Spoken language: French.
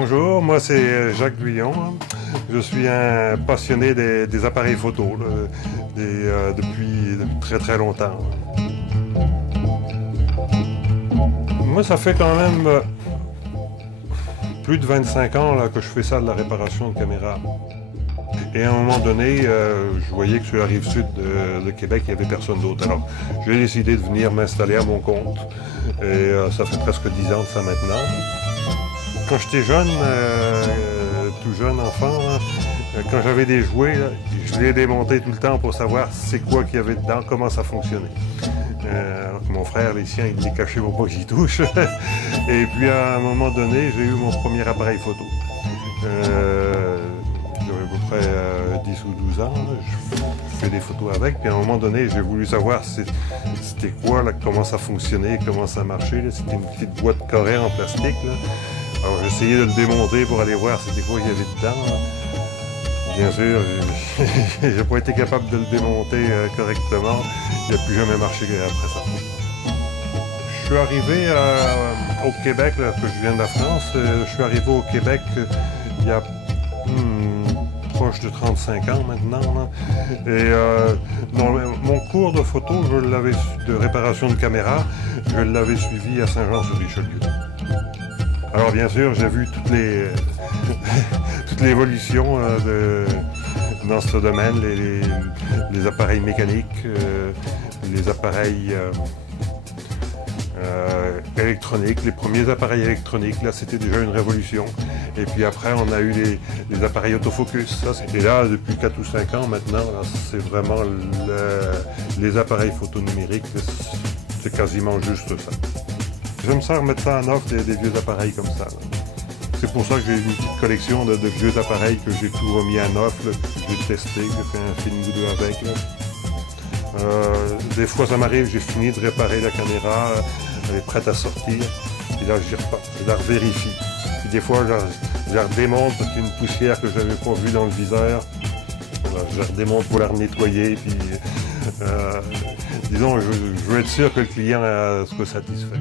Bonjour, moi c'est Jacques Guyon. Je suis un passionné des appareils photo depuis très très longtemps. Moi ça fait quand même plus de 25 ans là, que je fais ça de la réparation de caméras. Et à un moment donné, je voyais que sur la rive sud de Québec, il n'y avait personne d'autre. Alors, j'ai décidé de venir m'installer à mon compte. Et ça fait presque 10 ans de ça maintenant. Quand j'étais jeune, tout jeune enfant, quand j'avais des jouets, là, je les démontais tout le temps pour savoir c'est quoi qu'il y avait dedans, comment ça fonctionnait. Alors que mon frère, les siens, il les cachait pour pas que j'y touche. Et puis à un moment donné, j'ai eu mon premier appareil photo. J'avais à peu près 10 ou 12 ans, je fais des photos avec, puis à un moment donné, j'ai voulu savoir c'était quoi, là, comment ça fonctionnait, comment ça marchait. C'était une petite boîte carrée en plastique. Là. Alors j'essayais de le démonter pour aller voir c'était quoi qu'il y avait dedans. Là. Bien sûr, j'ai pas été capable de le démonter correctement. Il n'a plus jamais marché après ça. Je suis arrivé au Québec, là, que je viens de la France. Je suis arrivé au Québec il y a proche de 35 ans maintenant. Là. Et mon cours de photo, de réparation de caméra, je l'avais suivi à Saint-Jean-sur-Richelieu. Alors bien sûr, j'ai vu toute l'évolution dans ce domaine, les appareils mécaniques, les appareils électroniques, les premiers appareils électroniques, là c'était déjà une révolution. Et puis après on a eu les appareils autofocus, ça c'était là depuis 4 ou 5 ans maintenant, c'est vraiment les appareils photo numériques, c'est quasiment juste ça. Je me sers mettre ça en offre des vieux appareils comme ça. C'est pour ça que j'ai une petite collection de vieux appareils que j'ai tout remis en offre, que j'ai testé, que j'ai fait un film ou deux avec. Des fois ça m'arrive, j'ai fini de réparer la caméra, elle est prête à sortir, et là je la revérifie. Puis des fois je la redémonte parce qu'il y a une poussière que je n'avais pas vue dans le viseur. Je la redémonte pour la renettoyer, puis disons je veux être sûr que le client soit satisfait.